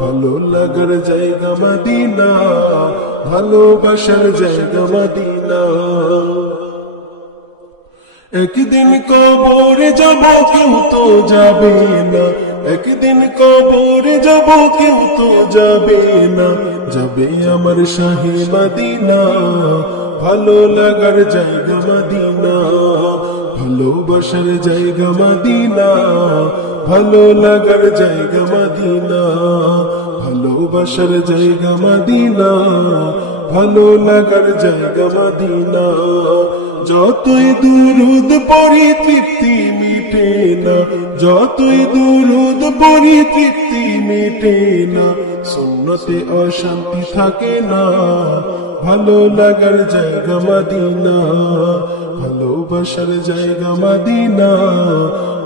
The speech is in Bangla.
ভালো লাগার জায়গা মদিনা ভালোবাসার জায়গা মদিনা। একদিন কবরে যাব কেউ তো যাবে না, একদিন কবরে যাব কেউ তো যাবে না, যাবে আমার শাহী মদিনা, ভালো লাগার জায়গা মদিনা ভালোবাসার জায়গা মদিনা ভালো লাগার জায়গা মদিনা ভালোবাসার জায়গা মদিনা, ভালো লাগার জায়গা মদিনা। যতই দুরুদ পরি তৃপ্তি মিটে না। যতই দুরুদ পরি তৃপ্তি মিটে না। সুন্নতে অশান্তি থাকে না। ভালো লাগার জায়গা মদিনা ভালোবাসার জায়গা মদিনা।